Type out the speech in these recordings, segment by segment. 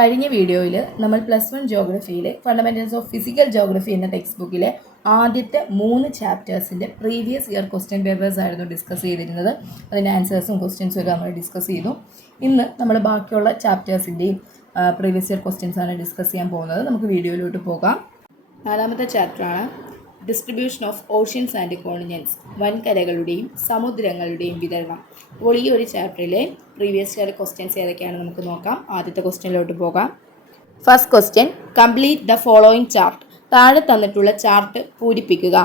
കഴിഞ്ഞ വീഡിയോയിൽ നമ്മൾ +1 ജോഗ്രഫിയിലെ ഫണ്ടമെന്റൽസ് ഓഫ് ഫിസിക്കൽ ജോഗ്രഫി എന്ന ടെക്സ്റ്റ് ബുക്കിലെ ആദ്യത്തെ 3 ചാപ്റ്റേഴ്സിൻ്റെ പ്രീവിയസ് ഇയർ ക്വസ്റ്റ്യൻ പേപ്പേഴ്സ് ആയിരുന്നു ഡിസ്കസ് ചെയ്തിരുന്നത്. അതിൻ്റെ ആൻസേഴ്സും ക്വസ്റ്റ്യൻസും ഒക്കെ നമ്മൾ ഡിസ്കസ് ചെയ്തു. ഇന്ന് നമ്മൾ ബാക്കിയുള്ള ചാപ്റ്റേഴ്സിൻ്റെയും പ്രീവിയസ് ഇയർ ക്വസ്റ്റ്യൻസാണ് ഡിസ്കസ് ചെയ്യാൻ പോകുന്നത്. നമുക്ക് വീഡിയോയിലോട്ട് പോകാം. 4ാമത്തെ ചാപ്റ്ററാണ് distribution of oceans and continents, വൻകരകളുടെയും സമുദ്രങ്ങളുടെയും വിതരണം. അപ്പോൾ ഈ ഒരു ചാപ്റ്ററിലെ പ്രീവിയസ് ഇയർ ക്വസ്റ്റ്യൻസ് ഏതൊക്കെയാണ് നമുക്ക് നോക്കാം. ആദ്യത്തെ ക്വസ്റ്റ്യനിലോട്ട് പോകാം. First question, complete the following chart. താഴെ തന്നിട്ടുള്ള ചാർട്ട് പൂരിപ്പിക്കുക.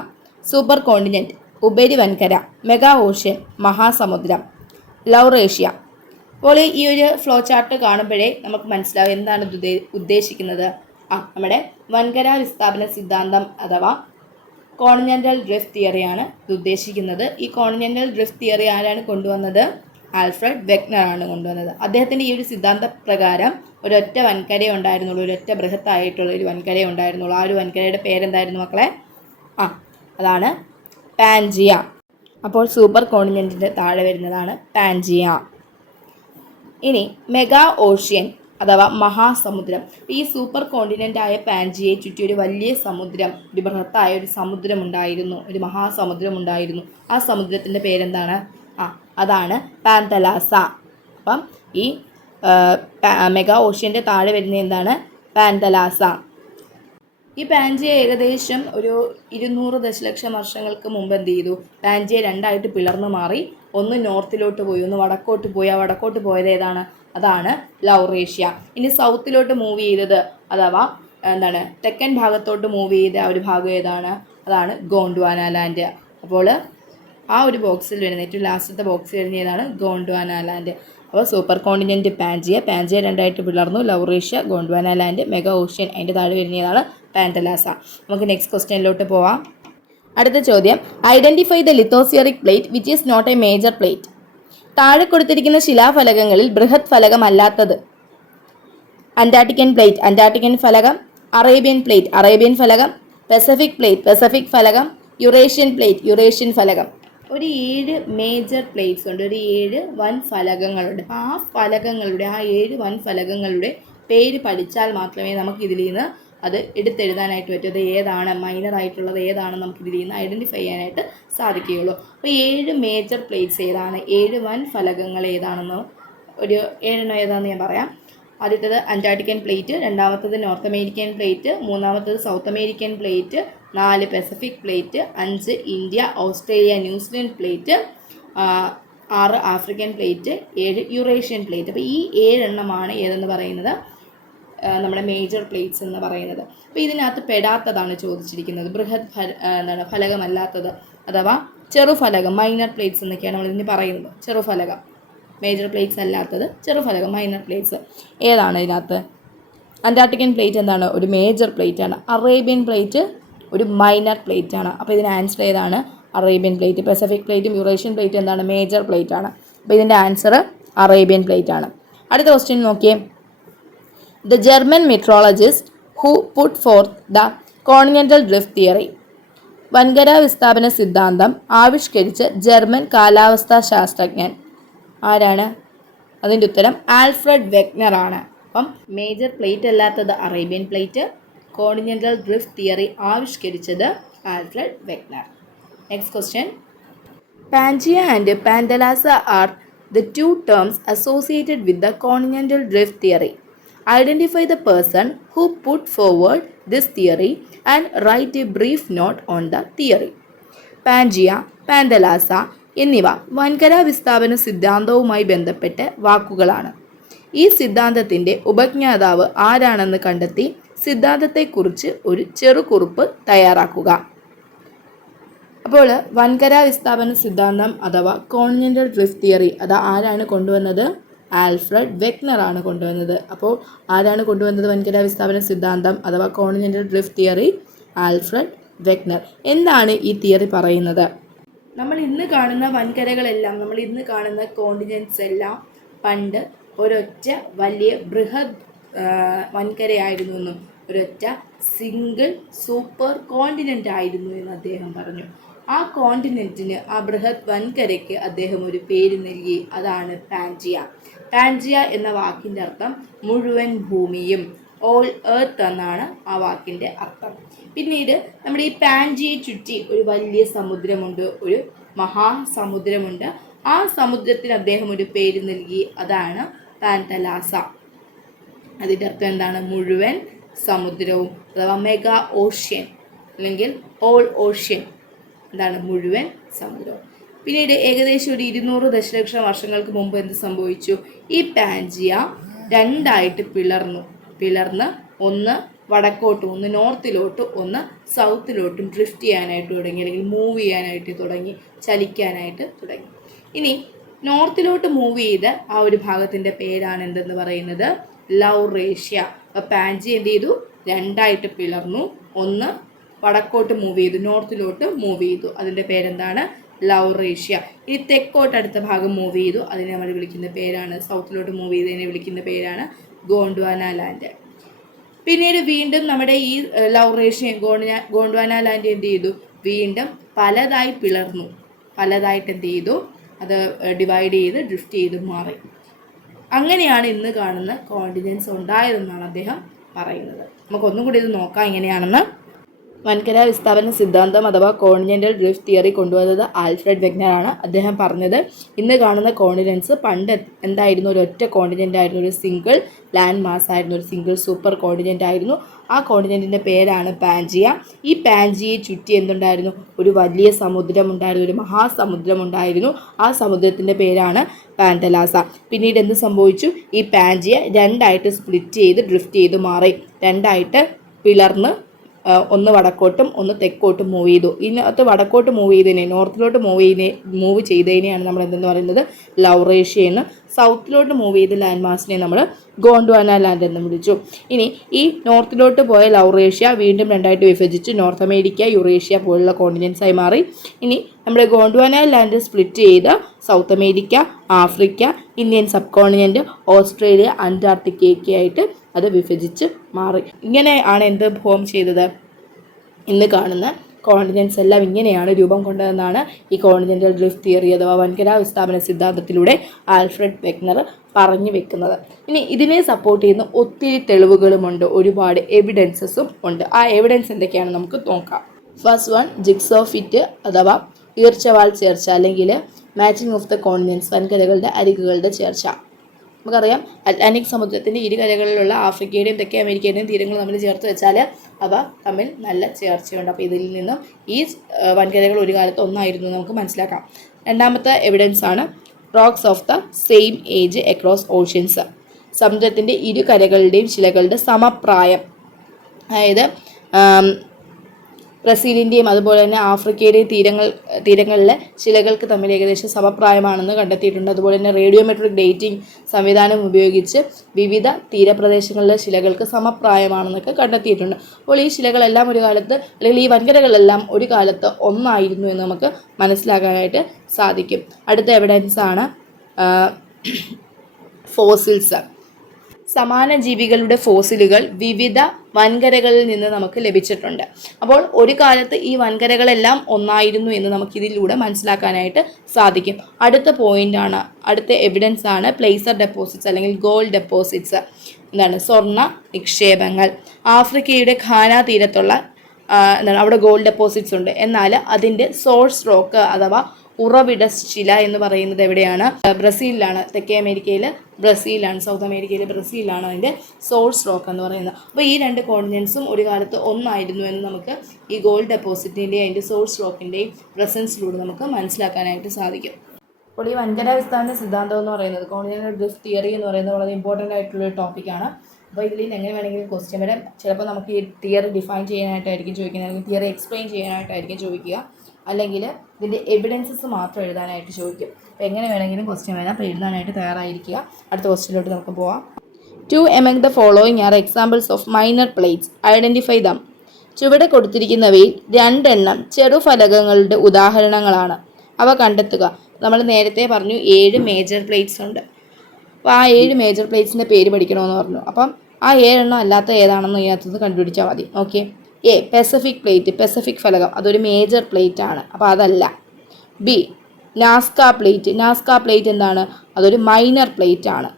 സൂപ്പർ കോണ്ടിനെൻറ്റ്, ഉപരിവൻകര, മെഗാ ഓഷ്യൻ, മഹാസമുദ്രം, ലൗറേഷ്യ. അപ്പോൾ ഈ ഒരു ഫ്ലോ ചാർട്ട് കാണുമ്പോഴേ നമുക്ക് മനസ്സിലാവും എന്താണ് ഇത് ഉദ്ദേശിക്കുന്നത്. നമ്മുടെ വൻകര വിസ്ഥാപന സിദ്ധാന്തം അഥവാ കോണ്ടിനെൻ്റൽ ഡ്രിഫ്റ്റ് തിയറിയാണ് ഇത് ഉദ്ദേശിക്കുന്നത്. ഈ കോണ്ടിനെൻ്റൽ ഡ്രിഫ്റ്റ് തിയറി ആരാണ് കൊണ്ടുവന്നത്? ആൽഫ്രഡ് വെഗ്നർ ആണ് കൊണ്ടുവന്നത്. അദ്ദേഹത്തിൻ്റെ ഈ ഒരു സിദ്ധാന്ത പ്രകാരം ഒരൊറ്റ വൻകരയെ ഉണ്ടായിരുന്നുള്ളൂ, ഒരൊറ്റ ബൃഹത്തായിട്ടുള്ള ഒരു വൻകരയെ ഉണ്ടായിരുന്നുള്ളൂ. ആ ഒരു വൻകരയുടെ പേരെന്തായിരുന്നു മക്കളെ? അതാണ് പാൻജിയ. അപ്പോൾ സൂപ്പർ കോണ്ടിനെൻറ്റിൻ്റെ താഴെ വരുന്നതാണ് പാൻജിയ. ഇനി മെഗാ ഓഷ്യൻ അഥവാ മഹാസമുദ്രം. ഈ സൂപ്പർ കോണ്ടിനെൻ്റായ പാൻജിയയെ ചുറ്റി ഒരു വലിയ സമുദ്രം, ഒരു ബൃഹത്തായ ഒരു സമുദ്രം ഉണ്ടായിരുന്നു, ഒരു മഹാസമുദ്രം ഉണ്ടായിരുന്നു. ആ സമുദ്രത്തിൻ്റെ പേരെന്താണ്? അതാണ് പാന്തലാസ. അപ്പം ഈ മെഗാ ഓഷ്യൻ്റെ താഴെ വരുന്ന എന്താണ്? പാന്തലാസ. ഈ പാൻജിയ ഏകദേശം ഒരു 200 ദശലക്ഷം വർഷങ്ങൾക്ക് മുമ്പ് എന്ത് ചെയ്തു? പാൻജിയ രണ്ടായിട്ട് പിളർന്നു മാറി. ഒന്ന് നോർത്തിലോട്ട് പോയി, ഒന്ന് വടക്കോട്ട് പോയി. ആ വടക്കോട്ട് പോയത് ഏതാണ്? അതാണ് ലൗറേഷ്യ. ഇനി സൗത്തിലോട്ട് മൂവ് ചെയ്തത് അഥവാ എന്താണ് തെക്കൻ ഭാഗത്തോട്ട് മൂവ് ചെയ്ത ആ ഒരു ഭാഗം ഏതാണ്? അതാണ് ഗോണ്ട്വാന ലാൻഡ്. അപ്പോൾ ആ ഒരു ബോക്സിൽ വരുന്ന ഏറ്റവും ലാസ്റ്റത്തെ ബോക്സിൽ വരുന്ന ഏതാണ്? ഗോണ്ട്വാന ലാൻഡ്. അപ്പോൾ സൂപ്പർ കോണ്ടിനെൻറ്റ് പാൻജിയ രണ്ടായിട്ട് പിളർന്നു. Laurasia, Gondwana land, mega ocean, അതിൻ്റെ താഴെ വരുന്നതാണ് പാന്തലാസ. നമുക്ക് നെക്സ്റ്റ് ക്വസ്റ്റ്യനിലോട്ട് പോവാം. അടുത്ത ചോദ്യം, identify the lithospheric plate which is not a major plate. താഴെ കൊടുത്തിരിക്കുന്ന ശിലാഫലകങ്ങളിൽ ബൃഹത് ഫലകമല്ലാത്തത്. അന്റാർട്ടിക്കൻ പ്ലേറ്റ്, അന്റാർട്ടിക്കൻ ഫലകം. അറേബ്യൻ പ്ലേറ്റ്, അറേബ്യൻ ഫലകം. പസഫിക് പ്ലേറ്റ്, പസഫിക് ഫലകം. യുറേഷ്യൻ പ്ലേറ്റ്, യുറേഷ്യൻ ഫലകം. ഒരു 7 മേജർ പ്ലേറ്റ്സ് ഉണ്ട്, ഒരു 7 വൻ ഫലകങ്ങളുണ്ട്. ആ ഫലകങ്ങളുടെ, ആ 7 വൻ ഫലകങ്ങളുടെ പേര് പഠിച്ചാൽ മാത്രമേ നമുക്ക് ഇതിൽ നിന്ന് അത് എടുത്തെഴുതാനായിട്ട് പറ്റും. അത് ഏതാണ് മൈനർ ആയിട്ടുള്ളത്, ഏതാണെന്ന് നമുക്ക് ഇതിൽ നിന്ന് ഐഡൻറ്റിഫൈ ചെയ്യാനായിട്ട് സാധിക്കുകയുള്ളൂ. അപ്പോൾ 7 മേജർ പ്ലേറ്റ്സ് ഏതാണ്, 7 വൻ ഫലകങ്ങൾ ഏതാണെന്ന് ഒരു 7 ഏതാണെന്ന് ഞാൻ പറയാം. ആദ്യത്തേത് അന്റാർട്ടിക്കൻ പ്ലേറ്റ്, രണ്ടാമത്തേത് നോർത്ത് അമേരിക്കൻ പ്ലേറ്റ്, മൂന്നാമത്തേത് south American plate, 4 Pacific plate, 5 India, Australia, New Zealand plate, 6 African plate, 7 Eurasian plate. അപ്പോൾ ഈ 7 എണ്ണമാണ് ഏതെന്ന് പറയുന്നത് നമ്മുടെ മേജർ പ്ലേറ്റ്സ് എന്ന് പറയുന്നത്. അപ്പോൾ ഇതിനകത്ത് പെടാത്തതാണ് ചോദിച്ചിരിക്കുന്നത്. ബൃഹത് ഫലകമല്ലാത്തത് അഥവാ ചെറുഫലകം, മൈനർ പ്ലേറ്റ്സ് എന്നൊക്കെയാണ് നമ്മൾ ഇതിന് പറയുന്നത്. ചെറുഫലകം, മേജർ പ്ലേറ്റ്സ് അല്ലാത്തത് ചെറുഫലകം, മൈനർ പ്ലേറ്റ്സ്. ഏതാണ് ഇതിനകത്ത്? അന്റാർട്ടിക്കൻ പ്ലേറ്റ് എന്താണ്? ഒരു മേജർ പ്ലേറ്റ് ആണ്. അറേബ്യൻ പ്ലേറ്റ് ഒരു മൈനർ പ്ലേറ്റ് ആണ്. അപ്പോൾ ഇതിൻ്റെ ആൻസർ ഏതാണ്? Arabian plate. പസഫിക് പ്ലേറ്റും യുറേഷ്യൻ പ്ലേറ്റും എന്താണ്? മേജർ പ്ലേറ്റ് ആണ്. അപ്പോൾ ഇതിൻ്റെ ആൻസർ അറേബ്യൻ പ്ലേറ്റ് ആണ്. അടുത്ത ക്വസ്റ്റ്യൻ നോക്കിയേ. The German meteorologist who put forth the continental drift theory. വൻകര വിസ്ഥാപന സിദ്ധാന്തം ആവിഷ്കരിച്ച ജർമ്മൻ കാലാവസ്ഥാ ശാസ്ത്രജ്ഞൻ ആരാണ്? അതിൻ്റെ ഉത്തരം ആൽഫ്രഡ് വെഗ്നർ ആണ്. അപ്പം മേജർ പ്ലേറ്റ് അല്ലാത്തത് Arabian plate, continental drift theory ആവിഷ്കരിച്ചത് Alfred Wegener. Next question, Pangaea and Panthalassa are the 2 terms associated with the continental drift theory. Identify the person who put forward this theory and write a brief note on the theory. Pangaea, Panthalassa എന്നിവ വൻകര വിസ്ഥാപന സിദ്ധാന്തവുമായി ബന്ധപ്പെട്ട വാക്കുകളാണ്. ഈ സിദ്ധാന്തത്തിൻ്റെ ഉപജ്ഞാതാവ് ആരാണെന്ന് കണ്ടെത്തി സിദ്ധാന്തത്തെക്കുറിച്ച് ഒരു ചെറുകുറിപ്പ് തയ്യാറാക്കുക. അപ്പോൾ വൻകര വിസ്ഥാപന സിദ്ധാന്തം അഥവാ കോണ്ടിനെൻ്റൽ ഡ്രിഫ്റ്റ് തിയറി അത് ആരാണ് കൊണ്ടുവന്നത്? ആൽഫ്രഡ് വെഗ്നർ ആണ് കൊണ്ടുവന്നത്. അപ്പോൾ ആരാണ് കൊണ്ടുവന്നത് വൻകര വിസ്ഥാപന സിദ്ധാന്തം അഥവാ continental drift theory? Alfred Wegener. എന്താണ് ഈ തിയറി പറയുന്നത്? നമ്മൾ ഇന്ന് കാണുന്ന വൻകരകളെല്ലാം, നമ്മൾ ഇന്ന് കാണുന്ന കോണ്ടിനെൻറ്റ്സ് എല്ലാം പണ്ട് ഒരൊറ്റ വലിയ ബൃഹത് വൻകരയായിരുന്നു എന്നും ഒരൊറ്റ സിംഗിൾ സൂപ്പർ കോണ്ടിനെൻ്റ് ആയിരുന്നു എന്ന് അദ്ദേഹം പറഞ്ഞു. ആ കോണ്ടിനെൻറ്റിന്, ആ ബൃഹത് വൻകരയ്ക്ക് അദ്ദേഹം ഒരു പേര് നൽകി. അതാണ് പാൻജിയ. പാൻജിയ എന്ന വാക്കിൻ്റെ അർത്ഥം മുഴുവൻ ഭൂമിയും, ഓൾ എർത്ത് എന്നാണ് ആ വാക്കിൻ്റെ അർത്ഥം. പിന്നീട് നമ്മുടെ ഈ പാൻജിയെ ചുറ്റി ഒരു വലിയ സമുദ്രമുണ്ട്, ഒരു മഹാസമുദ്രമുണ്ട്. ആ സമുദ്രത്തിന് അദ്ദേഹം ഒരു പേര് നൽകി, അതാണ് പാന്തലാസ. അതിൻ്റെ അർത്ഥം എന്താണ്? മുഴുവൻ സമുദ്രവും, അഥവാ മെഗാ ഓഷ്യൻ അല്ലെങ്കിൽ ഓൾ ഓഷ്യൻ, എന്താണ്? മുഴുവൻ സമുദ്രവും. പിന്നീട് ഏകദേശം ഒരു 200 ദശലക്ഷം വർഷങ്ങൾക്ക് മുമ്പ് എന്ത് സംഭവിച്ചു? ഈ പാൻജിയ രണ്ടായിട്ട് പിളർന്ന് ഒന്ന് വടക്കോട്ടും ഒന്ന് നോർത്തിലോട്ടും ഒന്ന് സൗത്തിലോട്ടും ഡ്രിഫ്റ്റ് ചെയ്യാനായിട്ട് തുടങ്ങി, അല്ലെങ്കിൽ മൂവ് ചെയ്യാനായിട്ട് തുടങ്ങി, ചലിക്കാനായിട്ട് തുടങ്ങി. ഇനി നോർത്തിലോട്ട് മൂവ് ചെയ്ത ആ ഒരു ഭാഗത്തിൻ്റെ പേരാണ് എന്തെന്ന് പറയുന്നത്? ലൗറേഷ്യ. അപ്പോൾ പാൻജിയ എന്ത് ചെയ്തു? രണ്ടായിട്ട് പിളർന്നു, ഒന്ന് വടക്കോട്ട് മൂവ് ചെയ്തു, നോർത്തിലോട്ട് മൂവ് ചെയ്തു, അതിൻ്റെ പേരെന്താണ്? ലൗറേഷ്യ. ഇനി തെക്കോട്ട് അടുത്ത ഭാഗം മൂവ് ചെയ്തു, അതിനെ നമ്മൾ വിളിക്കുന്ന പേരാണ്, സൗത്തിലോട്ട് മൂവ് ചെയ്തതിനെ വിളിക്കുന്ന പേരാണ് ഗോണ്ട്വാന ലാൻഡ്. പിന്നീട് വീണ്ടും നമ്മുടെ ഈ ലൗറേഷ്യയും ഗോണ്ട്വാന ലാൻഡ് എന്ത് ചെയ്തു? വീണ്ടും പലതായി പിളർന്നു, പലതായിട്ട് എന്ത് ചെയ്തു? അത് ഡിവൈഡ് ചെയ്ത് ഡ്രിഫ്റ്റ് ചെയ്ത് മാറി. അങ്ങനെയാണ് ഇന്ന് കാണുന്ന കോണ്ടിനെൻറ്റ്സ് ഉണ്ടായതെന്നാണ് അദ്ദേഹം പറയുന്നത്. നമുക്കൊന്നും കൂടി ഇത് നോക്കാം എങ്ങനെയാണെന്ന്. വൻകര വിസ്ഥാപന സിദ്ധാന്തം അഥവാ കോണ്ടിനെൻ്റൽ ഡ്രിഫ്റ്റ് തിയറി കൊണ്ടുവന്നത് ആൽഫ്രഡ് വെഗ്നറാണ്. അദ്ദേഹം പറഞ്ഞത് ഇന്ന് കാണുന്ന കോണ്ടിനെൻറ്റ്സ് പണ്ട് എന്തായിരുന്നു? ഒരു ഒറ്റ കോണ്ടിനെൻ്റ് ആയിരുന്നു, ഒരു സിംഗിൾ ലാൻഡ് മാസ് ആയിരുന്നു, ഒരു സിംഗിൾ സൂപ്പർ കോണ്ടിനെൻ്റ് ആയിരുന്നു. ആ കോണ്ടിനെൻറ്റിൻ്റെ പേരാണ് പാൻജിയ. ഈ പാൻജിയെ ചുറ്റി എന്തുണ്ടായിരുന്നു? ഒരു വലിയ സമുദ്രമുണ്ടായിരുന്നു, ഒരു മഹാസമുദ്രമുണ്ടായിരുന്നു. ആ സമുദ്രത്തിൻ്റെ പേരാണ് പാന്തലാസ. പിന്നീട് എന്ത് സംഭവിച്ചു? ഈ പാൻജിയ രണ്ടായിട്ട് സ്പ്ലിറ്റ് ചെയ്ത് ഡ്രിഫ്റ്റ് ചെയ്ത് മാറി, രണ്ടായിട്ട് പിളർന്ന് ഒന്ന് വടക്കോട്ടും ഒന്ന് തെക്കോട്ടും മൂവ് ചെയ്തു. ഇതിനകത്ത് വടക്കോട്ട് മൂവ് ചെയ്തതിനെ, നോർത്തിലോട്ട് മൂവ് ചെയ്തതിനെയാണ് നമ്മൾ എന്തെന്ന് പറയുന്നത്? ലൗറേഷ്യ എന്ന്. സൗത്തിലോട്ട് മൂവ് ചെയ്ത ലാൻഡ് മാസിനെ നമ്മൾ ഗോണ്ട്വാന ലാൻഡ് എന്ന് വിളിച്ചു. ഇനി ഈ നോർത്തിലോട്ട് പോയ ലൗറേഷ്യ വീണ്ടും രണ്ടായിട്ട് വിഭജിച്ച് നോർത്ത് അമേരിക്ക, യുറേഷ്യ പോലുള്ള കോണ്ടിനെൻറ്റ്സായി മാറി. ഇനി നമ്മുടെ ഗോണ്ട്വാന ലാൻഡ് സ്പ്ലിറ്റ് ചെയ്ത South America, Africa, Indian sub continent, Australia, അന്റാർട്ടിക്കയൊക്കെ ആയിട്ട് അത് വിഭജിച്ച് മാറി. ഇങ്ങനെയാണ് എന്ത് ഫോം ചെയ്തത്? ഇന്ന് കാണുന്ന കോണ്ടിനെൻറ്റ്സ് എല്ലാം ഇങ്ങനെയാണ് രൂപം കൊണ്ടതെന്നാണ് ഈ കോണ്ടിനെൻ്റൽ ഡ്രിഫ്റ്റ് തിയറി അഥവാ വൻകര വിസ്ഥാപന സിദ്ധാന്തത്തിലൂടെ ആൽഫ്രഡ് വെഗ്നർ പറഞ്ഞു വെക്കുന്നത്. ഇനി ഇതിനെ സപ്പോർട്ട് ചെയ്യുന്ന ഒത്തിരി തെളിവുകളുമുണ്ട്, ഒരുപാട് എവിഡൻസസും ഉണ്ട്. ആ എവിഡൻസ് എന്തൊക്കെയാണ് നമുക്ക് നോക്കാം. ഫസ്റ്റ് വൺ, ജിഗ്സോ ഫിറ്റ് അഥവാ ഈർച്ചവാൾ ചേർച്ച, അല്ലെങ്കിൽ മാച്ചിങ് ഓഫ് ദ കോണ്ടിനെൻറ്റ്സ്, വൻകരകളുടെ അരികുകളുടെ ചേർച്ച. നമുക്കറിയാം അറ്റ്ലാന്റിക് സമുദ്രത്തിൻ്റെ ഇരുകരകളിലുള്ള ആഫ്രിക്കയുടെയും തെക്കേ അമേരിക്കയുടെയും തീരങ്ങൾ തമ്മിൽ ചേർത്ത് വെച്ചാൽ അവ തമ്മിൽ നല്ല ചേർച്ചയുണ്ട്. അപ്പോൾ ഇതിൽ നിന്നും ഈ വൻകരകൾ ഒരു കാലത്ത് ഒന്നായിരുന്നു നമുക്ക് മനസ്സിലാക്കാം. രണ്ടാമത്തെ എവിഡൻസ് ആണ് rocks of the same age across oceans. സമുദ്രത്തിൻ്റെ ഇരുകരകളുടെയും ശിലകളുടെ സമപ്രായം, അതായത് ബ്രസീലിൻ്റെയും അതുപോലെ തന്നെ ആഫ്രിക്കയുടെയും തീരങ്ങളിലെ ശിലകൾക്ക് തമ്മിൽ ഏകദേശം സമപ്രായമാണെന്ന് കണ്ടെത്തിയിട്ടുണ്ട്. അതുപോലെ തന്നെ റേഡിയോമെട്രിക് ഡേറ്റിംഗ് സംവിധാനം ഉപയോഗിച്ച് വിവിധ തീരപ്രദേശങ്ങളിലെ ശിലകൾക്ക് സമപ്രായമാണെന്നൊക്കെ കണ്ടെത്തിയിട്ടുണ്ട്. അപ്പോൾ ഈ ശിലകളെല്ലാം ഒരു കാലത്ത്, അല്ലെങ്കിൽ ഈ വൻകരകളെല്ലാം ഒരു കാലത്ത് ഒന്നായിരുന്നു എന്ന് നമുക്ക് മനസ്സിലാക്കാനായിട്ട് സാധിക്കും. അടുത്ത എവിഡൻസ് ആണ് ഫോസിൽസ്. സമാന ജീവികളുടെ ഫോസിലുകൾ വിവിധ വൻകരകളിൽ നിന്ന് നമുക്ക് ലഭിച്ചിട്ടുണ്ട്. അപ്പോൾ ഒരു കാലത്ത് ഈ വൻകരകളെല്ലാം ഒന്നായിരുന്നു എന്ന് നമുക്കിതിലൂടെ മനസ്സിലാക്കാനായിട്ട് സാധിക്കും. അടുത്ത പോയിൻ്റാണ്, അടുത്ത എവിഡൻസ് ആണ് പ്ലേസർ ഡെപ്പോസിറ്റ്സ് അല്ലെങ്കിൽ ഗോൾഡ് ഡെപ്പോസിറ്റ്സ്. എന്താണ്? സ്വർണ്ണ നിക്ഷേപങ്ങൾ. ആഫ്രിക്കയുടെ ഘാന തീരത്തുള്ള അവിടെ ഗോൾഡ് ഡെപ്പോസിറ്റ്സ് ഉണ്ട്. എന്നാൽ അതിൻ്റെ സോഴ്സ് റോക്ക് അഥവാ ഉറവിട ശില എന്ന് പറയുന്നത് എവിടെയാണ്? ബ്രസീലിലാണ്. തെക്കേ അമേരിക്കയിൽ ബ്രസീലാണ്, സൗത്ത് അമേരിക്കയിൽ ബ്രസീലാണ് അതിൻ്റെ സോഴ്സ് റോക്ക് എന്ന് പറയുന്നത്. അപ്പോൾ ഈ രണ്ട് കോണ്ടിനെൻറ്റ്സും ഒരു കാലത്ത് ഒന്നായിരുന്നു എന്ന് നമുക്ക് ഈ ഗോൾഡ് ഡെപ്പോസിറ്റിൻ്റെയും അതിൻ്റെ സോഴ്സ് റോക്കിൻ്റെയും പ്രസൻസിലൂടെ നമുക്ക് മനസ്സിലാക്കാനായിട്ട് സാധിക്കും. അപ്പോൾ ഈ വൻകര വിസ്ഥാന സിദ്ധാന്തം എന്ന് പറയുന്നത്, കോണ്ടിനെൻ്റൽ ഡ്രിഫ്റ്റ് തിയറി എന്ന് പറയുന്നത് വളരെ ഇമ്പോർട്ടൻ്റ് ആയിട്ടുള്ളൊരു ടോപ്പിക്കാണ്. അപ്പോൾ ഇതിൽ നിന്ന് എങ്ങനെ വേണമെങ്കിലും ക്വസ്റ്റ്യൻ വരാം. ചിലപ്പോൾ നമുക്ക് ഈ തിയറി ഡിഫൈൻ ചെയ്യാനായിട്ടായിരിക്കും ചോദിക്കുന്നത്, അല്ലെങ്കിൽ തിയറി എക്സ്പ്ലെയിൻ ചെയ്യാനായിട്ടായിരിക്കും ചോദിക്കുക, അല്ലെങ്കിൽ ഇതിൻ്റെ എവിഡൻസസ് മാത്രം എഴുതാനായിട്ട് ചോദിക്കും. അപ്പോൾ എങ്ങനെ വേണമെങ്കിലും ക്വസ്റ്റ്യൻ വരാം. അപ്പോൾ എഴുതാനായിട്ട് തയ്യാറായിരിക്കുക. അടുത്ത ക്വസ്റ്റ്യനിലോട്ട് നമുക്ക് പോവാം. 2 among the following are examples of minor plates. Identify them. ചുവടെ കൊടുത്തിരിക്കുന്നവയിൽ 2 എണ്ണം ചെറുഫലകങ്ങളുടെ ഉദാഹരണങ്ങളാണ്. അവ കണ്ടെത്തുക. നമ്മൾ നേരത്തെ പറഞ്ഞു 7 മേജർ പ്ലേറ്റ്സ് ഉണ്ട്. അപ്പോൾ ആ 7 മേജർ പ്ലേറ്റ്സിൻ്റെ പേര് പഠിക്കണമെന്ന് പറഞ്ഞു. അപ്പം ആ 7 എണ്ണം അല്ലാത്ത ഏതാണെന്ന് ഇതിനകത്തുനിന്ന് കണ്ടുപിടിച്ചാൽ മതി. Okay. A, Pacific plate, Pacific ഫലകം, അതൊരു മേജർ പ്ലേറ്റ് ആണ്, അപ്പോൾ അതല്ല. B, Nazca plate. Nazca plate എന്താണ്? അതൊരു മൈനർ പ്ലേറ്റ് ആണ്.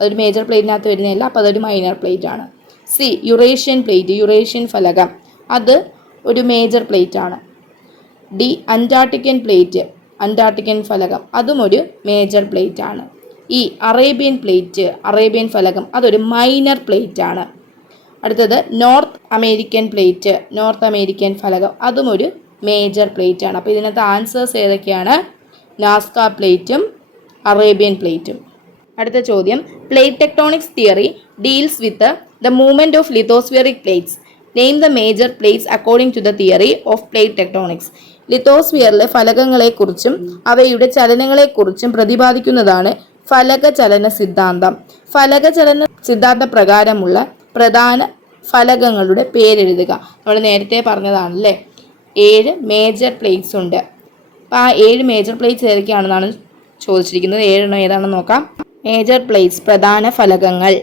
അതൊരു മേജർ പ്ലേറ്റിനകത്ത് വരുന്നതല്ല, അപ്പോൾ അതൊരു മൈനർ പ്ലേറ്റ് ആണ്. സി യുറേഷ്യൻ പ്ലേറ്റ്, യുറേഷ്യൻ ഫലകം, അത് ഒരു മേജർ പ്ലേറ്റ് ആണ്. ഡി അന്റാർട്ടിക്കൻ പ്ലേറ്റ്, അന്റാർട്ടിക്കൻ ഫലകം, അതും ഒരു മേജർ പ്ലേറ്റ് ആണ്. ഇ അറേബ്യൻ പ്ലേറ്റ്, അറേബ്യൻ ഫലകം, അതൊരു മൈനർ പ്ലേറ്റ് ആണ്. അടുത്തത് north American plate, north American ഫലകം, അതും ഒരു മേജർ പ്ലേറ്റ് ആണ്. അപ്പോൾ ഇതിനകത്ത് ആൻസേഴ്സ് ഏതൊക്കെയാണ്? നാസ്ക പ്ലേറ്റും അറേബ്യൻ പ്ലേറ്റും. അടുത്ത ചോദ്യം, plate tectonics theory deals with the movement of lithospheric plates. Name the major plates according to the theory of plate tectonics. ലിത്തോസ്ഫിയറിലെ ഫലകങ്ങളെക്കുറിച്ചും അവയുടെ ചലനങ്ങളെക്കുറിച്ചും പ്രതിപാദിക്കുന്നതാണ് ഫലക ചലന സിദ്ധാന്തം. ഫലക ചലന സിദ്ധാന്ത പ്രകാരമുള്ള പ്രധാന ഫലകങ്ങളുടെ പേരെഴുതുക. നമ്മൾ നേരത്തെ പറഞ്ഞതാണല്ലേ, 7 മേജർ പ്ലേറ്റ്സ് ഉണ്ട്. അപ്പോൾ ആ 7 മേജർ പ്ലേറ്റ്സ് ഏതൊക്കെയാണെന്നാണ് ചോദിച്ചിരിക്കുന്നത്. 7 ഏതാണെന്ന് നോക്കാം. മേജർ പ്ലേറ്റ്സ്, പ്രധാന ഫലകങ്ങൾ: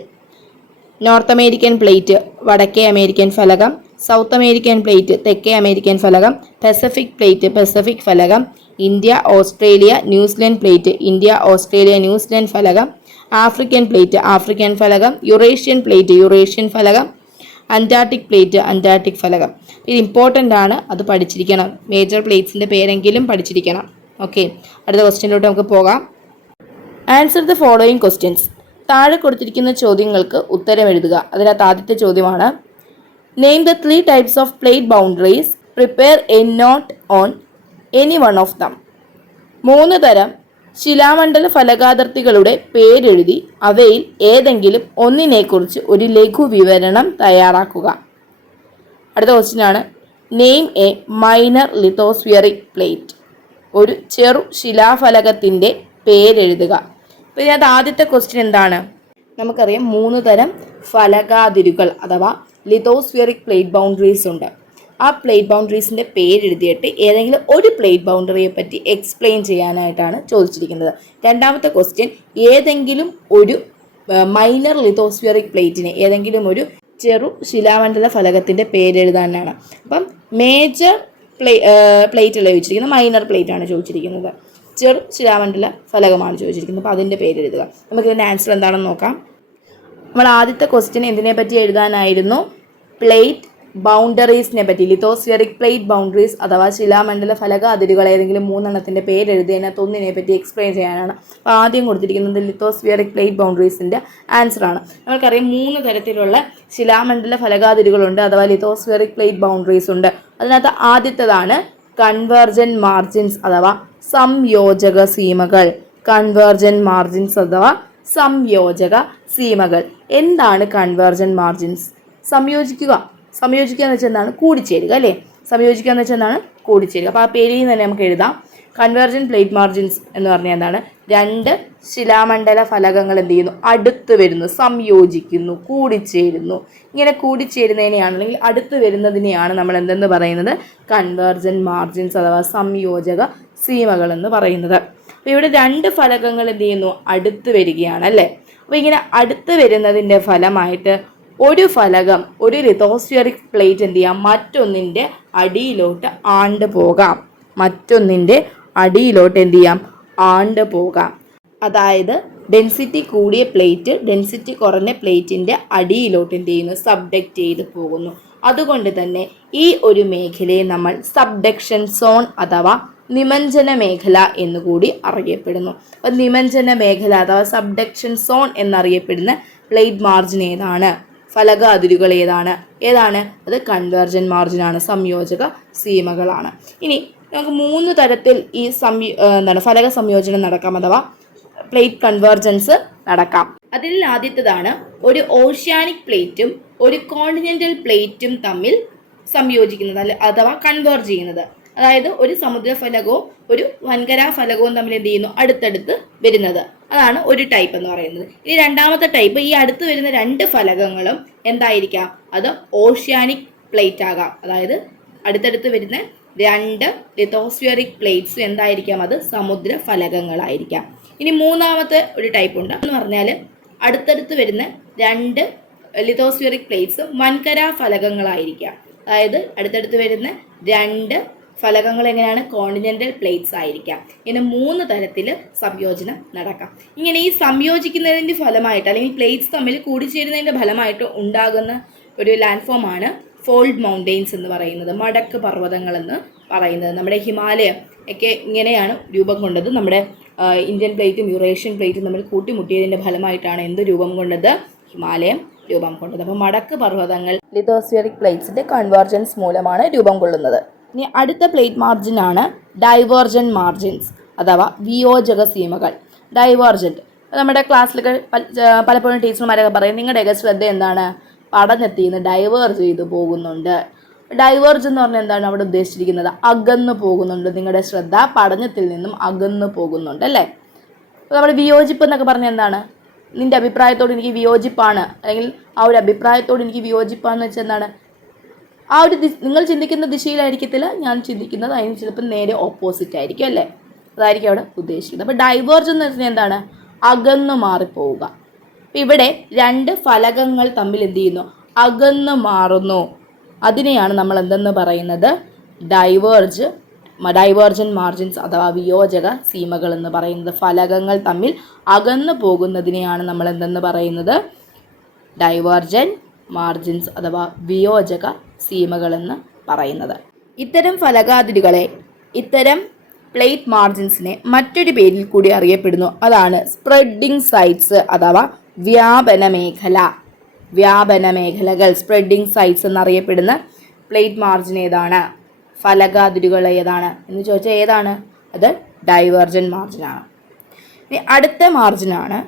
നോർത്ത് അമേരിക്കൻ പ്ലേറ്റ്, വടക്കേ അമേരിക്കൻ ഫലകം; സൗത്ത് അമേരിക്കൻ പ്ലേറ്റ്, തെക്കേ അമേരിക്കൻ ഫലകം; പസഫിക് പ്ലേറ്റ്, പസഫിക് ഫലകം; India Australia New Zealand plate, India Australia New Zealand ഫലകം; ആഫ്രിക്കൻ പ്ലേറ്റ്, ആഫ്രിക്കൻ ഫലകം; യുറേഷ്യൻ പ്ലേറ്റ്, യുറേഷ്യൻ ഫലകം; അന്റാർട്ടിക് പ്ലേറ്റ്, അന്റാർട്ടിക് ഫലകം. ഇത് ഇമ്പോർട്ടൻ്റ് ആണ്, അത് പഠിച്ചിരിക്കണം. മേജർ പ്ലേറ്റ്സിൻ്റെ പേരെങ്കിലും പഠിച്ചിരിക്കണം. ഓക്കെ, അടുത്ത ക്വസ്റ്റ്യനിലോട്ട് നമുക്ക് പോകാം. Answer the following questions. താഴെ കൊടുത്തിരിക്കുന്ന ചോദ്യങ്ങൾക്ക് ഉത്തരം എഴുതുക. അതിനകത്ത് ആദ്യത്തെ ചോദ്യമാണ്, name the 3 types of plate boundaries, prepare a note on any one of them. 3 തരം ശിലാമണ്ഡല ഫലകാതിർത്തികളുടെ പേരെഴുതി അവയിൽ ഏതെങ്കിലും ഒന്നിനെക്കുറിച്ച് ഒരു ലഘു വിവരണം തയ്യാറാക്കുക. അടുത്ത ക്വസ്റ്റ്യനാണ്, name A minor lithospheric plate. ഒരു ചെറു ശിലാഫലകത്തിൻ്റെ പേരെഴുതുക. അപ്പോൾ ഇതിനകത്ത് ആദ്യത്തെ ക്വസ്റ്റ്യൻ എന്താണ്? നമുക്കറിയാം 3 തരം ഫലകാതിരുകൾ അഥവാ ലിത്തോസ്ഫിയറിക് പ്ലേറ്റ് ബൗണ്ടറീസ് ഉണ്ട്. ആ പ്ലേറ്റ് ബൗണ്ടറീസിൻ്റെ പേരെഴുതിയിട്ട് ഏതെങ്കിലും ഒരു പ്ലേറ്റ് ബൗണ്ടറിയെ പറ്റി എക്സ്പ്ലെയിൻ ചെയ്യാനായിട്ടാണ് ചോദിച്ചിരിക്കുന്നത്. രണ്ടാമത്തെ ക്വസ്റ്റ്യൻ, ഏതെങ്കിലും ഒരു മൈനർ ലിത്തോസ്ഫിയറിക് പ്ലേറ്റിനെ, ഏതെങ്കിലും ഒരു ചെറു ശിലാമണ്ഡല ഫലകത്തിൻ്റെ പേരെഴുതാനാണ്. അപ്പം മേജർ പ്ലേറ്റ് അല്ല ചോദിച്ചിരിക്കുന്നത്, മൈനർ പ്ലേറ്റ് ആണ് ചോദിച്ചിരിക്കുന്നത്. ചെറു ശിലാമണ്ഡല ഫലകമാണ് ചോദിച്ചിരിക്കുന്നത്. അപ്പോൾ അതിൻ്റെ പേരെഴുതുക. നമുക്കിതിൻ്റെ ആൻസർ എന്താണെന്ന് നോക്കാം. നമ്മൾ ആദ്യത്തെ ക്വസ്റ്റ്യൻ എന്തിനെ പറ്റി എഴുതാനായിരുന്നു? പ്ലേറ്റ് ബൗണ്ടറീസിനെ പറ്റി, ലിത്തോസ്ഫിയറിക് പ്ലേറ്റ് ബൗണ്ടറീസ് അഥവാ ശിലാമണ്ഡല ഫലക അതിരുകൾ ഏതെങ്കിലും 3 എണ്ണത്തിൻ്റെ പേരെഴുതി അതിനകത്ത് ഒന്നിനെ പറ്റി എക്സ്പ്ലെയിൻ ചെയ്യാനാണ്. അപ്പോൾ ആദ്യം കൊടുത്തിരിക്കുന്നത് ലിത്തോസ്ഫിയറിക് പ്ലേറ്റ് ബൗണ്ടറീസിൻ്റെ ആൻസറാണ്. നമുക്കറിയാം 3 തരത്തിലുള്ള ശിലാമണ്ഡല ഫലകാതിരുകളുണ്ട് അഥവാ ലിത്തോസ്ഫിയറിക് പ്ലേറ്റ് ബൗണ്ടറീസ് ഉണ്ട്. അതിനകത്ത് ആദ്യത്തേതാണ് കൺവേർജൻ മാർജിൻസ് അഥവാ സംയോജക സീമകൾ. കൺവേർജൻ മാർജിൻസ് അഥവാ സംയോജക സീമകൾ. എന്താണ് കൺവേർജൻ മാർജിൻസ്? സംയോജിക്കുക എന്ന് വെച്ചാൽ എന്താണ്? കൂടിച്ചേരുക അല്ലേ? സംയോജിക്കുക എന്ന് വെച്ചാൽ എന്താണ്? കൂടിച്ചേരുക. അപ്പോൾ ആ പേരിൽ തന്നെ നമുക്ക് എഴുതാം. കൺവേർജൻ പ്ലേറ്റ് മാർജിൻസ് എന്ന് പറഞ്ഞാൽ എന്താണ്? 2 ശിലാമണ്ഡല ഫലകങ്ങൾ എന്ത് ചെയ്യുന്നു? അടുത്ത് വരുന്നു, സംയോജിക്കുന്നു, കൂടിച്ചേരുന്നു. ഇങ്ങനെ കൂടിച്ചേരുന്നതിനെയാണ് അല്ലെങ്കിൽ അടുത്ത് വരുന്നതിനെയാണ് നമ്മൾ എന്തെന്ന് പറയുന്നത്? കൺവേർജൻ മാർജിൻസ് അഥവാ സംയോജക സീമകൾ എന്ന് പറയുന്നത്. അപ്പോൾ ഇവിടെ 2 ഫലകങ്ങൾ എന്ത് ചെയ്യുന്നു? അടുത്ത് വരികയാണ് അല്ലേ? അപ്പോൾ ഇങ്ങനെ അടുത്ത് വരുന്നതിൻ്റെ ഫലമായിട്ട് ഒരു ഫലകം, ഒരു ലിത്തോസ്ഫിയറിക് പ്ലേറ്റ് എന്ത് ചെയ്യാം? മറ്റൊന്നിൻ്റെ അടിയിലോട്ട് ആണ്ട് പോകാം. മറ്റൊന്നിൻ്റെ അടിയിലോട്ട് എന്ത് ചെയ്യാം? ആണ്ട് പോകാം. അതായത് ഡെൻസിറ്റി കൂടിയ പ്ലേറ്റ് ഡെൻസിറ്റി കുറഞ്ഞ പ്ലേറ്റിൻ്റെ അടിയിലോട്ട് എന്ത് ചെയ്യുന്നു? സബ്ഡക്റ്റ് ചെയ്ത് പോകുന്നു. അതുകൊണ്ട് തന്നെ ഈ ഒരു മേഖലയെ നമ്മൾ സബ്ഡക്ഷൻ സോൺ അഥവാ നിമഞ്ജന മേഖല എന്നുകൂടി അറിയപ്പെടുന്നു. അപ്പോൾ നിമഞ്ജന മേഖല അഥവാ സബ്ഡക്ഷൻ സോൺ എന്നറിയപ്പെടുന്ന പ്ലേറ്റ് മാർജിൻ ഏതാണ്? ഫലക അതിരുകൾ ഏതാണ്? അത് കൺവേർജൻ മാർജിനാണ്, സംയോജക സീമകളാണ്. ഇനി നമുക്ക് 3 തരത്തിൽ ഈ ഫലക സംയോജനം നടക്കാം അഥവാ പ്ലേറ്റ് കൺവേർജൻസ് നടക്കാം. അതിൽ ആദ്യത്തേതാണ് ഒരു ഓഷ്യാനിക് പ്ലേറ്റും ഒരു കോണ്ടിനെന്റൽ പ്ലേറ്റും തമ്മിൽ സംയോജിക്കുന്നത് അഥവാ കൺവേർജ് ചെയ്യുന്നത്. അതായത് ഒരു സമുദ്രഫലകവും ഒരു വൻകര ഫലകവും തമ്മിൽ എന്ത് ചെയ്യുന്നു? അടുത്തടുത്ത് വരുന്നത്. അതാണ് ഒരു ടൈപ്പ് എന്ന് പറയുന്നത്. ഇനി രണ്ടാമത്തെ ടൈപ്പ്, ഈ അടുത്ത് വരുന്ന 2 ഫലകങ്ങളും എന്തായിരിക്കാം? അത് ഓഷ്യാനിക് പ്ലേറ്റ് ആകാം. അതായത് അടുത്തടുത്ത് വരുന്ന 2 ലിത്തോസ്ഫിയറിക് പ്ലേറ്റ്സ് എന്തായിരിക്കാം? അത് സമുദ്ര ഫലകങ്ങളായിരിക്കാം. ഇനി മൂന്നാമത്തെ ഒരു ടൈപ്പ് ഉണ്ട് എന്ന് പറഞ്ഞാൽ അടുത്തടുത്ത് വരുന്ന 2 ലിത്തോസ്ഫിയറിക് പ്ലേറ്റ്സ് വൻകര ഫലകങ്ങളായിരിക്കാം. അതായത് അടുത്തടുത്ത് വരുന്ന 2 ഫലകങ്ങൾ എങ്ങനെയാണ്? കോണ്ടിനെന്റൽ പ്ലേറ്റ്സ് ആയിരിക്കാം. ഇങ്ങനെ 3 തരത്തിൽ സംയോജനം നടക്കാം. ഇങ്ങനെ ഈ സംയോജിക്കുന്നതിൻ്റെ ഫലമായിട്ട് അല്ലെങ്കിൽ പ്ലേറ്റ്സ് തമ്മിൽ കൂടിച്ചേരുന്നതിൻ്റെ ഫലമായിട്ട് ഉണ്ടാകുന്ന ഒരു ലാൻഡ് ഫോമാണ് ഫോൾഡ് മൗണ്ടെയിൻസ് എന്ന് പറയുന്നത്, മടക്ക് പർവ്വതങ്ങൾ എന്ന് പറയുന്നത്. നമ്മുടെ ഹിമാലയം ഒക്കെ ഇങ്ങനെയാണ് രൂപം കൊണ്ടത്. നമ്മുടെ ഇന്ത്യൻ പ്ലേറ്റും യൂറേഷ്യൻ പ്ലേറ്റും തമ്മിൽ കൂട്ടിമുട്ടിയതിൻ്റെ ഫലമായിട്ടാണ് എന്ത് രൂപം കൊണ്ടത്? ഹിമാലയം രൂപം കൊണ്ടത്. അപ്പോൾ മടക്ക് പർവ്വതങ്ങൾ ലിത്തോസ്ഫിയറിക് പ്ലേറ്റ്സിൻ്റെ കൺവേർജൻസ് മൂലമാണ് രൂപം കൊള്ളുന്നത്. ഇനി അടുത്ത പ്ലേറ്റ് മാർജിനാണ് ഡൈവേർജൻ മാർജിൻസ് അഥവാ വിയോജക സീമകൾ. ഡൈവേർജൻറ്റ് നമ്മുടെ ക്ലാസ്സിലൊക്കെ പലപ്പോഴും ടീച്ചർമാരൊക്കെ പറയും നിങ്ങളുടെയൊക്കെ ശ്രദ്ധ എന്താണ്? പഠനത്തിൽ നിന്ന് ഡൈവേർജ് ചെയ്ത് പോകുന്നുണ്ട്. ഡൈവേർജ് എന്ന് പറഞ്ഞാൽ എന്താണ് അവിടെ ഉദ്ദേശിച്ചിരിക്കുന്നത്? അകന്നു പോകുന്നുണ്ട്. നിങ്ങളുടെ ശ്രദ്ധ പഠനത്തിൽ നിന്നും അകന്നു പോകുന്നുണ്ട് അല്ലേ? അപ്പോൾ നമ്മുടെ വിയോജിപ്പ് എന്നൊക്കെ പറഞ്ഞാൽ എന്താണ്? നിൻ്റെ അഭിപ്രായത്തോട് എനിക്ക് വിയോജിപ്പാണ്, അല്ലെങ്കിൽ ആ ഒരു അഭിപ്രായത്തോട് എനിക്ക് വിയോജിപ്പാണെന്ന് വെച്ചാൽ എന്താണ്? ആ ഒരു നിങ്ങൾ ചിന്തിക്കുന്ന ദിശയിലായിരിക്കത്തില്ല ഞാൻ ചിന്തിക്കുന്നത്, അതിന് ചിലപ്പോൾ നേരെ ഓപ്പോസിറ്റ് ആയിരിക്കും അല്ലേ? അതായിരിക്കും അവിടെ ഉദ്ദേശിക്കുന്നത്. അപ്പോൾ ഡൈവേർജ് എന്ന് വെച്ചാൽ എന്താണ്? അകന്നു മാറിപ്പോവുക. അപ്പം ഇവിടെ 2 ഫലകങ്ങൾ തമ്മിൽ എന്ത് ചെയ്യുന്നു? അകന്നു മാറുന്നു. അതിനെയാണ് നമ്മൾ എന്തെന്ന് പറയുന്നത്? ഡൈവേർജൻ മാർജിൻസ് അഥവാ വിയോജക സീമകൾ എന്ന് പറയുന്നത്. ഫലകങ്ങൾ തമ്മിൽ അകന്നു പോകുന്നതിനെയാണ് നമ്മൾ എന്തെന്ന് പറയുന്നത്? ഡൈവേർജൻ മാർജിൻസ് അഥവാ വിയോജക സീമകൾ എന്ന് പറയുന്നത്. ഇത്തരം ഫലകാതിരുകളെ, ഇത്തരം പ്ലേറ്റ് മാർജിൻസിനെ മറ്റൊരു പേരിൽ കൂടി അറിയപ്പെടുന്നു. അതാണ് സ്പ്രെഡിങ് സൈറ്റ്സ് അഥവാ വ്യാപന മേഖലകൾ. സ്പ്രെഡിങ് സൈറ്റ്സ് എന്നറിയപ്പെടുന്ന പ്ലേറ്റ് മാർജിൻ ഏതാണ്? ഫലകാതിരുകൾ ഏതാണ് എന്ന് ചോദിച്ചാൽ ഏതാണ്? അത് ഡൈവേർജൻ മാർജിനാണ്. ഇനി അടുത്ത മാർജിനാണ്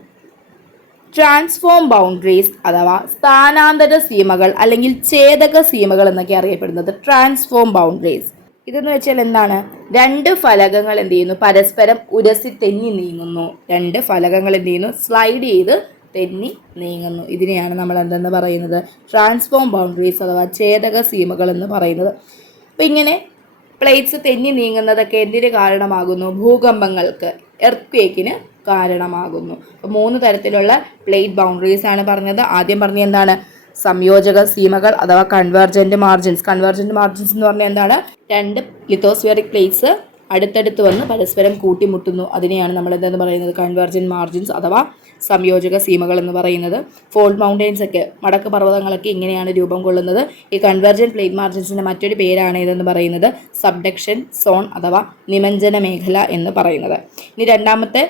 ട്രാൻസ്ഫോം ബൗണ്ടറീസ് അഥവാ സ്ഥാനാന്തര സീമകൾ അല്ലെങ്കിൽ ഛേദക സീമകൾ എന്നൊക്കെ അറിയപ്പെടുന്നത്. ട്രാൻസ്ഫോം ബൗണ്ടറീസ് ഇതെന്ന് വെച്ചാൽ എന്താണ്? 2 ഫലകങ്ങൾ എന്ത് ചെയ്യുന്നു? പരസ്പരം ഉരസി തെന്നി നീങ്ങുന്നു. 2 ഫലകങ്ങൾ എന്ത് ചെയ്യുന്നു? സ്ലൈഡ് ചെയ്ത് തെന്നി നീങ്ങുന്നു. ഇതിനെയാണ് നമ്മൾ എന്തെന്ന് പറയുന്നത്? ട്രാൻസ്ഫോം ബൗണ്ടറീസ് അഥവാ ഛേദക സീമകൾ എന്ന് പറയുന്നത്. അപ്പോൾ ഇങ്ങനെ പ്ലേറ്റ്സ് തെന്നി നീങ്ങുന്നതൊക്കെ എന്തിന് കാരണമാകുന്നു? ഭൂകമ്പങ്ങൾക്ക്, എർത്ത്ക്വേക്കിന് കാരണമാകുന്നു. അപ്പോൾ 3 തരത്തിലുള്ള പ്ലേറ്റ് ബൗണ്ടറീസ് ആണ് പറഞ്ഞത്. ആദ്യം പറഞ്ഞ എന്താണ്? സംയോജക സീമകൾ അഥവാ കൺവേർജന്റ് മാർജിൻസ്. കൺവേർജന്റ് മാർജിൻസ് എന്ന് പറഞ്ഞാൽ എന്താണ്? 2 ലിത്തോസ്ഫിയറിക് പ്ലേറ്റ്സ് അടുത്തടുത്ത് വന്ന് പരസ്പരം കൂട്ടിമുട്ടുന്നു. അതിനെയാണ് നമ്മൾ എന്തെന്ന് പറയുന്നത്? കൺവേർജന്റ് മാർജിൻസ് അഥവാ സംയോജക സീമകൾ എന്ന് പറയുന്നത്. ഫോൾഡ് മൗണ്ടെയിൻസ് ഒക്കെ, മടക്ക് പർവ്വതങ്ങളൊക്കെ ഇങ്ങനെയാണ് രൂപം കൊള്ളുന്നത്. ഈ കൺവേർജന്റ് പ്ലേറ്റ് മാർജിൻസിൻ്റെ മറ്റൊരു പേരാണ് ഇതെന്ന് പറയുന്നത് സബ്ഡക്ഷൻ സോൺ അഥവാ നിമഞ്ജന മേഖല എന്ന് പറയുന്നത്. ഇനി രണ്ടാമത്തെ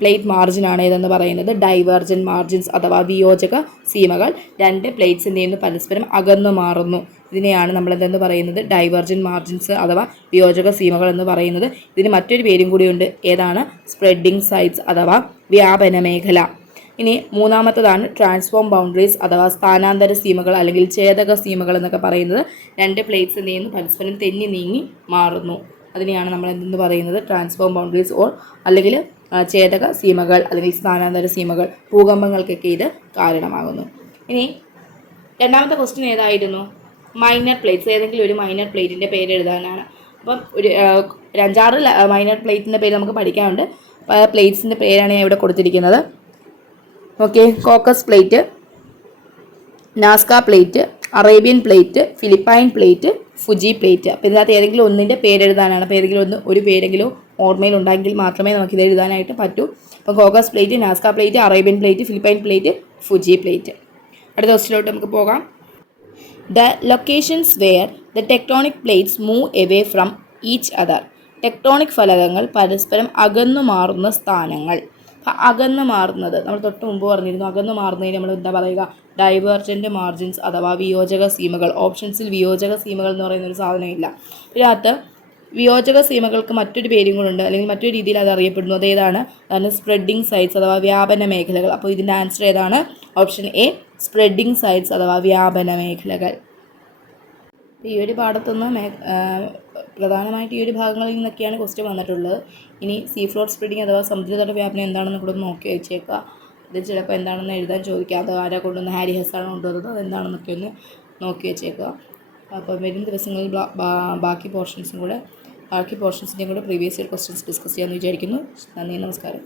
പ്ലേറ്റ് മാർജിനാണ് ഇതെന്ന് പറയുന്നത് ഡൈവേർജൻ മാർജിൻസ് അഥവാ വിയോജക സീമകൾ. 2 പ്ലേറ്റ്സിൻ്റെ നിന്ന് പരസ്പരം അകന്നു മാറുന്നു. ഇതിനെയാണ് നമ്മൾ എന്തെന്ന് പറയുന്നത്? ഡൈവേർജൻ മാർജിൻസ് അഥവാ വിയോജക സീമകൾ എന്ന് പറയുന്നത്. ഇതിന് മറ്റൊരു പേരും കൂടിയുണ്ട്. ഏതാണ്? സ്പ്രെഡിങ് സൈറ്റ്സ് അഥവാ വ്യാപന മേഖല. ഇനി മൂന്നാമത്തതാണ് ട്രാൻസ്ഫോം ബൗണ്ടറീസ് അഥവാ സ്ഥാനാന്തര സീമകൾ അല്ലെങ്കിൽ ഛേദക സീമകൾ എന്നൊക്കെ പറയുന്നത്. 2 പ്ലേറ്റ്സിൻ്റെ നിന്ന് പരസ്പരം തെന്നി നീങ്ങി മാറുന്നു. അതിനെയാണ് നമ്മൾ എന്തെന്ന് പറയുന്നത്? ട്രാൻസ്ഫോം ബൗണ്ടറീസ് അല്ലെങ്കിൽ ഛേദക സീമകൾ അല്ലെങ്കിൽ സ്ഥാനാന്തര സീമകൾ. ഭൂകമ്പങ്ങൾക്കൊക്കെ ഇത് കാരണമാകുന്നു. ഇനി രണ്ടാമത്തെ ക്വസ്റ്റ്യൻ ഏതായിരുന്നു? Minor plates. ഏതെങ്കിലും ഒരു മൈനർ പ്ലേറ്റിൻ്റെ പേര് എഴുതാനാണ്. അപ്പം ഒരു 5-6 മൈനർ പ്ലേറ്റിൻ്റെ പേര് നമുക്ക് പഠിക്കാനുണ്ട്. പ്ലേറ്റ്സിൻ്റെ പേരാണ് ഞാൻ ഇവിടെ കൊടുത്തിരിക്കുന്നത്. Okay, caucus plate, Nazca plate, Arabian plate, Philippine plate, Fuji plate. അപ്പോൾ ഇതിനകത്ത് ഏതെങ്കിലും ഒന്നിൻ്റെ പേരെഴുതാനാണ്. അപ്പോൾ ഏതെങ്കിലും ഒരു പേരെങ്കിലും ഓർമ്മയിൽ ഉണ്ടെങ്കിൽ മാത്രമേ നമുക്കിത് എഴുതാനായിട്ട് പറ്റൂ. അപ്പോൾ caucus plate, Nazca plate, Arabian plate, Philippine plate, Fuji plate. അടുത്ത ക്വസ്റ്റ്യനിലോട്ട് നമുക്ക് പോകാം. The locations where the tectonic plates move away from each other. Tectonic ഫലകങ്ങൾ പരസ്പരം അകന്നു മാറുന്ന സ്ഥാനങ്ങൾ. അകന്നു മാറുന്നത് നമ്മൾ തൊട്ട് മുമ്പ് പറഞ്ഞിരുന്നു. അകന്നു മാറുന്നതിന് നമ്മൾ എന്താ പറയുക? ഡൈവേർജൻ്റ് മാർജിൻസ് അഥവാ വിയോജക സീമകൾ. ഓപ്ഷൻസിൽ വിയോജക സീമകൾ എന്ന് പറയുന്ന ഒരു സാധനമില്ല. ഇതിനകത്ത് വിയോജക സീമകൾക്ക് മറ്റൊരു പേരും കൂടെ അല്ലെങ്കിൽ മറ്റൊരു രീതിയിൽ അത് അറിയപ്പെടുന്നു. അതേതാണ്? അതാണ് സ്പ്രെഡിങ് സൈറ്റ്സ് അഥവാ വ്യാപന മേഖലകൾ. അപ്പോൾ ഇതിൻ്റെ ആൻസർ ഏതാണ്? ഓപ്ഷൻ എ, സ്പ്രെഡിങ് സൈറ്റ്സ് അഥവാ വ്യാപന മേഖലകൾ. ഈ ഒരു പാഠത്തുനിന്ന് പ്രധാനമായിട്ട് ഈ ഒരു ഭാഗങ്ങളിൽ നിന്നൊക്കെയാണ് ക്വസ്റ്റ്യൻ വന്നിട്ടുള്ളത്. ഇനി സീ ഫ്ലോർ സ്പ്രെഡിങ് അഥവാ സമുദ്രതട വ്യാപനം എന്താണെന്ന് കൂടെ നോക്കി വെച്ചേക്കുക. ഇത് ചിലപ്പോൾ എന്താണെന്ന് എഴുതാൻ ചോദിക്കാം. അത് ആരാ കൊണ്ടുവന്ന്? ഹാരി ഹസാണ് കൊണ്ടുവന്നത്. അതെന്താണെന്നൊക്കെ ഒന്ന് നോക്കി വെച്ചേക്കുക. അപ്പം വരും ദിവസങ്ങളിൽ ബാക്കി പോർഷൻസിൻ്റെയും കൂടെ പ്രീവിയസ് ഇയർ ക്വസ്റ്റ്യൻസ് ഡിസ്കസ് ചെയ്യാമെന്ന് വിചാരിക്കുന്നു. നന്ദി, നമസ്കാരം.